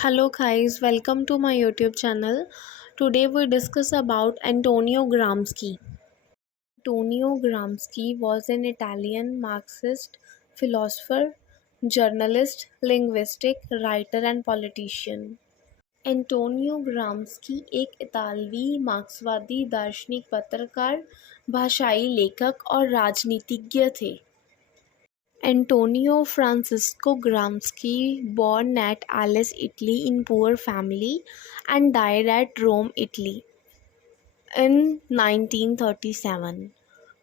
Hello guys, welcome to my YouTube channel. Today we discuss about Antonio Gramsci. Antonio Gramsci was an Italian Marxist philosopher, journalist, linguistic, writer and politician. Antonio Gramsci एक इतालवी मार्क्सवादी दार्शनिक पत्रकार, भाषाई लेखक और राजनीतिज्ञ थे। Antonio Francisco Gramsci, born at Alice, Italy in poor family and died at Rome, Italy in 1937.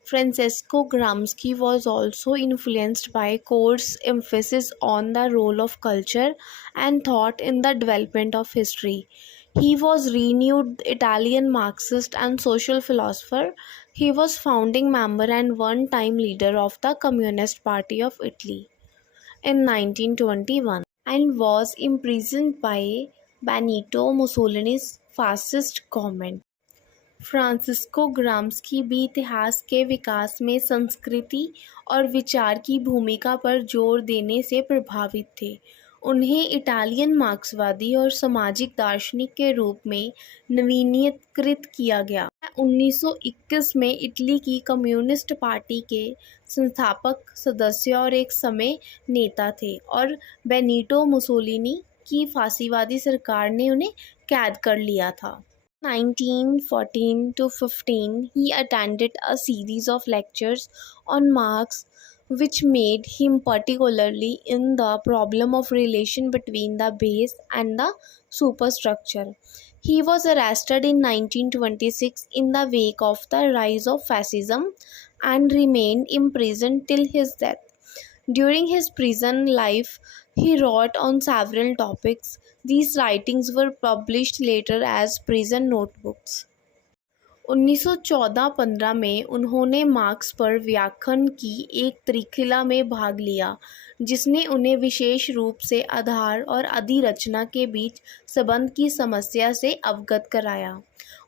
Francesco Gramsci was also influenced by Court's emphasis on the role of culture and thought in the development of history. He was renewed Italian Marxist and social philosopher. He was founding member and one-time leader of the Communist Party of Italy in 1921 and was imprisoned by Benito Mussolini's fascist government. Francisco Gramsci भी इतिहास के विकास में संस्कृति और विचार की भूमिका पर जोर देने से प्रभावित थे। उन्हें इटालियन मार्क्सवादी और सामाजिक दार्शनिक के रूप में नवीनीकृत किया गया। 1921 में इटली की कम्युनिस्ट पार्टी के संस्थापक सदस्य और एक समय नेता थे और बेनिटो मुसोलिनी की फांसीवादी सरकार ने उन्हें कैद कर लिया था। 1914 to 15, he attended a series of lectures on Marx, which made him particularly in the problem of relation between the base and the superstructure. He was arrested in 1926 in the wake of the rise of fascism and remained imprisoned till his death. During his prison life, he wrote on several topics. These writings were published later as prison notebooks. 1914-15 में उन्होंने marks पर व्याख्यान की एक श्रृंखला में भाग लिया, जिसने उन्हें विशेष रूप से आधार और अधिरचना के बीच संबंध की समस्या से अवगत कराया।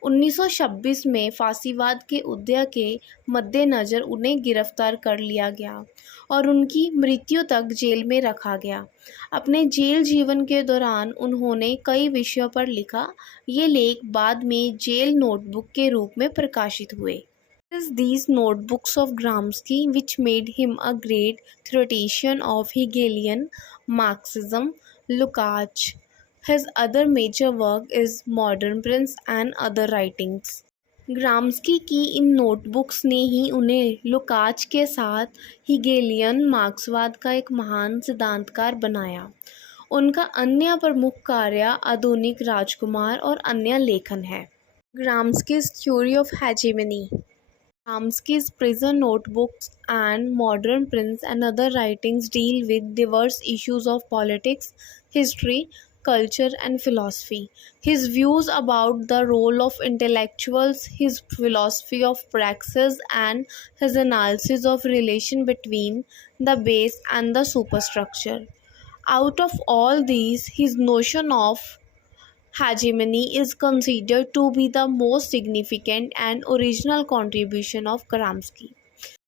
1926 में फांसीवाद के उद्देश्य के मद्देनज़र उन्हें गिरफ्तार कर लिया गया और उनकी मृत्यु तक जेल में रखा गया। अपने जेल जीवन के दौरान उन्होंने कई विषयों पर लिखा। ये लेख बाद में जेल नोटबुक के रूप में प्रकाशित हुए। These notebooks of Gramsci, which made him a great theoretician of Hegelian Marxism, Lukács. His other major work is Modern Prince and Other Writings. Gramsci की इन नोटबुक्स ने ही उन्हें लुकाच के साथ हिगेलियन मार्क्सवाद का एक महान सिद्धांतकार बनाया। उनका अन्य प्रमुख कार्य आधुनिक राजकुमार और अन्य लेखन है। ग्राम्स्की's Theory of Hegemony. Gramsci's prison notebooks and Modern Prince and Other Writings deal with diverse issues of politics, history, culture and philosophy. His views about the role of intellectuals, his philosophy of praxis and his analysis of relation between the base and the superstructure. Out of all these, his notion of hegemony is considered to be the most significant and original contribution of Gramsci.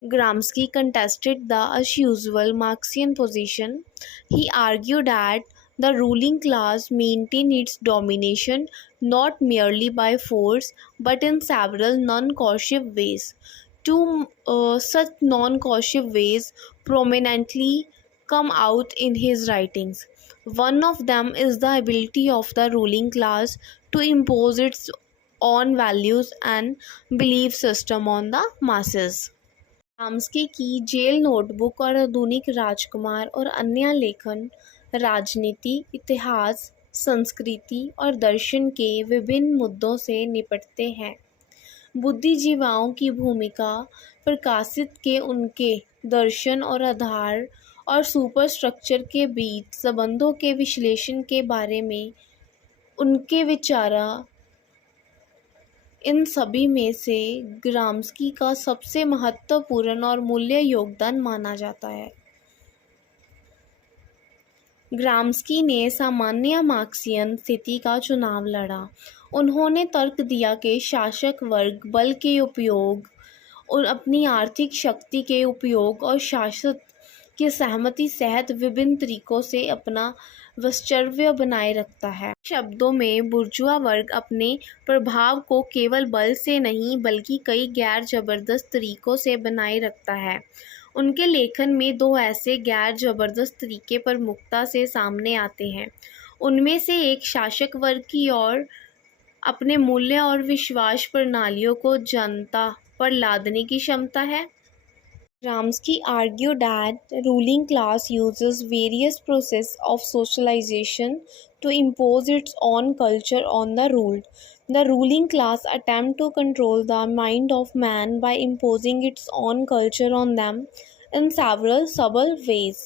Gramsci contested the, as usual, Marxian position. He argued that the ruling class maintained its domination not merely by force but in several non-coercive ways. Two such non-coercive ways prominently come out in his writings. One of them is the ability of the ruling class to impose its own values and belief system on the masses. Gramsci की jail notebook और आधुनिक राजकुमार और अन्य लेखन राजनीति, इतिहास, संस्कृति और दर्शन के विभिन्न मुद्दों से निपटते हैं। बुद्धिजीवियों की भूमिका प्रकाशित के उनके दर्शन और आधार और सुपरस्ट्रक्चर के बीच संबंधों के विश्लेषण के बारे में उनके विचार, इन सभी में से ग्राम्स्की का सबसे महत्वपूर्ण और मूल्य योगदान माना जाता है। ग्राम्स्की ने सामान्य मार्क्सियन स्थिति का चुनाव लड़ा। उन्होंने तर्क दिया कि शासक वर्ग बल के उपयोग और अपनी आर्थिक शक्ति के उपयोग और शासक की सहमति सहित विभिन्न तरीकों से अपना वास्तव्य बनाए रखता है। शब्दों में बुर्जुआ वर्ग अपने प्रभाव को केवल बल से नहीं बल्कि कई गैर जबरदस्त तरीकों से बनाए रखता है। उनके लेखन में दो ऐसे गैर जबरदस्त तरीके प्रमुखता से सामने आते हैं। उनमें से एक शासक वर्ग की ओर अपने मूल्य और विश्वास प्रणालियों को जनता पर लादने की क्षमता है। Gramsci argued that the ruling class uses various processes of socialization to impose its own culture on the ruled. The ruling class attempt to control the mind of man by imposing its own culture on them in several subtle ways.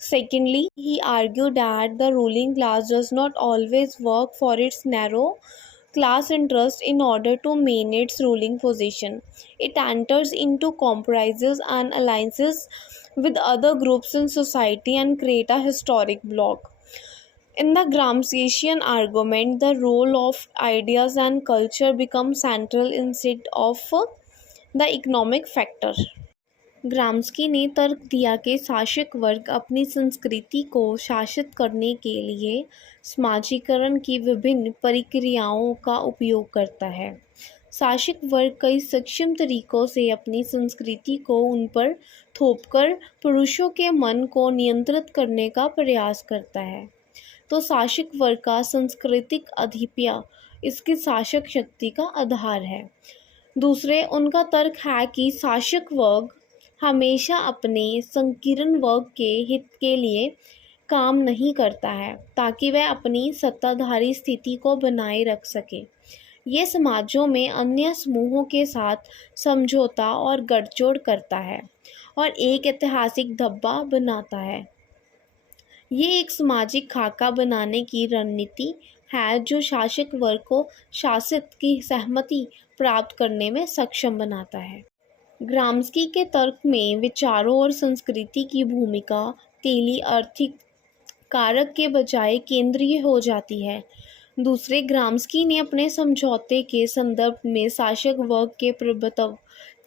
Secondly, he argued that the ruling class does not always work for its narrow class interest in order to maintain its ruling position. It enters into compromises and alliances with other groups in society and create a historic bloc. In the Gramscian argument, the role of ideas and culture becomes central instead of the economic factor. Gramsci ने तर्क दिया कि शासक वर्ग अपनी संस्कृति को शासित करने के लिए समाजीकरण की विभिन्न प्रक्रियाओं का उपयोग करता है। शासक वर्ग कई सक्षम तरीकों से अपनी संस्कृति को उन पर थोपकर पुरुषों के मन को नियंत्रित करने का प्रयास करता है। तो शासक वर्ग का सांस्कृतिक आधिपत्य इसकी शासक शक्ति का आधार है। दूसरे, उनका तर्क है कि शासक वर्ग हमेशा अपने संकीर्ण वर्ग के हित के लिए काम नहीं करता है ताकि वह अपनी सत्ताधारी स्थिति को बनाए रख सके। ये समाजों में अन्य समूहों के साथ समझौता और गठजोड़ करता है और एक ऐतिहासिक धब्बा बनाता है। ये एक सामाजिक खाका बनाने की रणनीति है जो शासक वर्ग को शासित की सहमति प्राप्त करने में सक्षम बनाता है। ग्राम्स्की के तर्क में विचारों और संस्कृति की भूमिका तेली आर्थिक कारक के बजाय केंद्रीय हो जाती है। दूसरे, ग्राम्स्की ने अपने समझौते के संदर्भ में शासक वर्ग के प्रभुत्व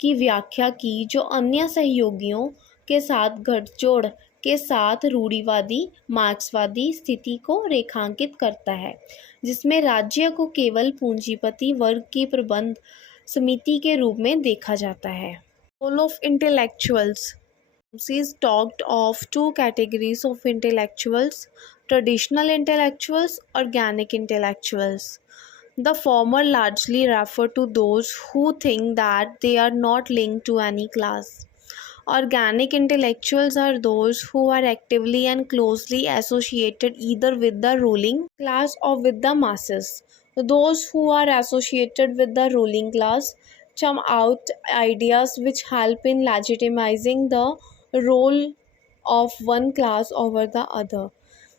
की व्याख्या की जो अन्य सहयोगियों के साथ गठजोड़ के साथ रूढ़िवादी मार्क्सवादी स्थिति को रेखांकित करता है, जिसमें राज्य को केवल पूंजीपति वर्ग की प्रबंध समिति के रूप में देखा जाता है। Role of intellectuals. Gramsci talked of two categories of intellectuals: traditional intellectuals, organic intellectuals. The former largely refer to those who think that they are not linked to any class. Organic intellectuals are those who are actively and closely associated either with the ruling class or with the masses. Those who are associated with the ruling class churn out ideas which help in legitimizing the role of one class over the other.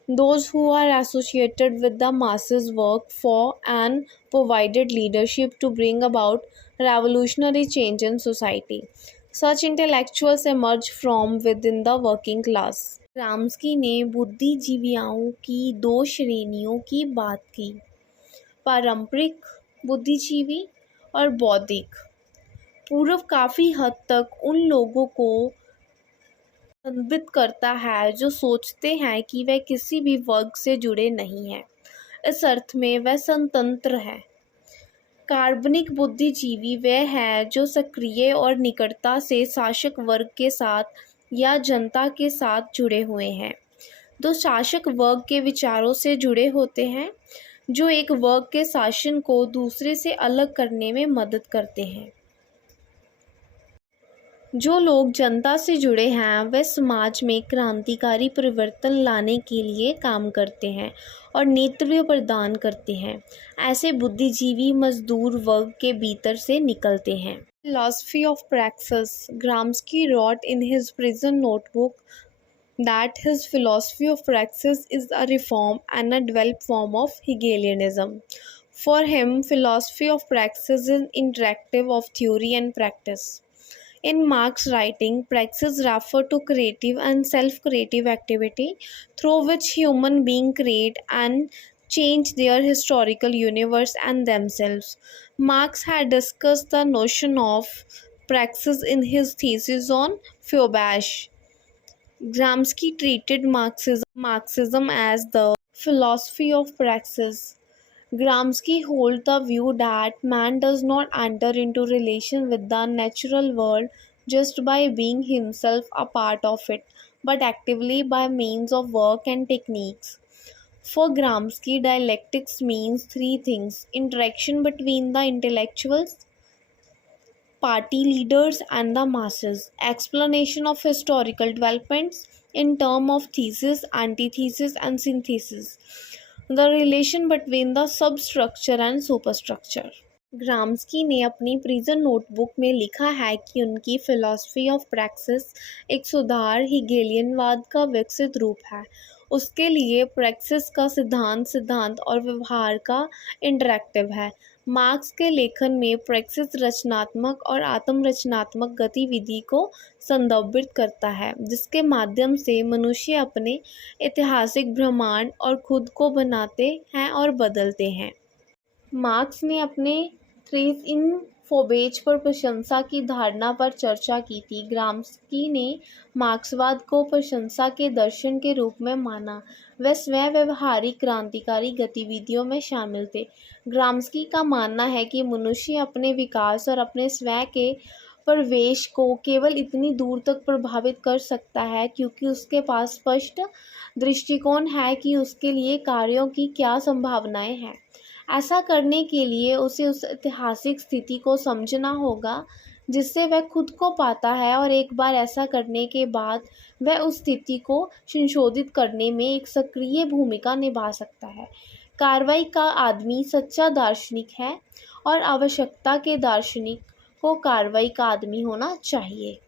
Those who are associated with the masses work for and provided leadership to bring about revolutionary change in society. Such intellectuals emerge from within the working class. Gramsci ने बुद्धिजीवियों की दो श्रेणियों की बात की: पारंपरिक बुद्धिजीवी और बौद्धिक। पूर्व काफ़ी हद तक उन लोगों को संदर्भित करता है जो सोचते हैं कि वह किसी भी वर्ग से जुड़े नहीं हैं, इस अर्थ में वह स्वतंत्र है। कार्बनिक बुद्धिजीवी वह है जो सक्रिय और निकटता से शासक वर्ग के साथ या जनता के साथ जुड़े हुए हैं, तो शासक वर्ग के विचारों से जुड़े होते हैं जो एक वर्ग के शासन को दूसरे से अलग करने में मदद करते हैं। जो लोग जनता से जुड़े हैं वे समाज में क्रांतिकारी परिवर्तन लाने के लिए काम करते हैं और नेतृत्व प्रदान करते हैं। ऐसे बुद्धिजीवी मजदूर वर्ग के भीतर से निकलते हैं। Philosophy of praxis. Gramsci wrote in his prison notebook that his philosophy of praxis is a reform and a developed form of Hegelianism. For him, philosophy of praxis is interactive of theory and practice. In Marx's writing, praxis refer to creative and self-creative activity through which human beings create and change their historical universe and themselves. Marx had discussed the notion of praxis in his thesis on Feuerbach. Gramsci treated Marxism as the Philosophy of praxis. Gramsci holds the view that man does not enter into relation with the natural world just by being himself a part of it, but actively by means of work and techniques. For Gramsci, dialectics means three things: interaction between the intellectuals, party leaders, and the masses, explanation of historical developments in terms of thesis, antithesis, and synthesis, the relation between the substructure and superstructure. Gramsci ने अपनी prison notebook में लिखा है कि उनकी philosophy of praxis एक सुधार हिगेलियनवाद का विकसित रूप है। उसके लिए प्रैक्सिस का सिद्धांत और व्यवहार का इंटरैक्टिव है। मार्क्स के लेखन में प्रैक्सिस रचनात्मक और आत्मरचनात्मक गतिविधि को संदर्भित करता है, जिसके माध्यम से मनुष्य अपने ऐतिहासिक ब्रह्मांड और खुद को बनाते हैं और बदलते हैं। मार्क्स ने अपने थ्रेस इन फोबेज पर प्रशंसा की धारणा पर चर्चा की थी। ग्राम्स्की ने मार्क्सवाद को प्रशंसा के दर्शन के रूप में माना। वे स्वयं व्यवहारिक क्रांतिकारी गतिविधियों में शामिल थे। ग्राम्स्की का मानना है कि मनुष्य अपने विकास और अपने स्वयं के प्रवेश को केवल इतनी दूर तक प्रभावित कर सकता है क्योंकि उसके पास स्पष्ट दृष्टिकोण है कि उसके लिए कार्यों की क्या संभावनाएं हैं। ऐसा करने के लिए उसे उस ऐतिहासिक स्थिति को समझना होगा जिससे वह खुद को पाता है, और एक बार ऐसा करने के बाद वह उस स्थिति को संशोधित करने में एक सक्रिय भूमिका निभा सकता है। कार्रवाई का आदमी सच्चा दार्शनिक है और आवश्यकता के दार्शनिक को कार्रवाई का आदमी होना चाहिए।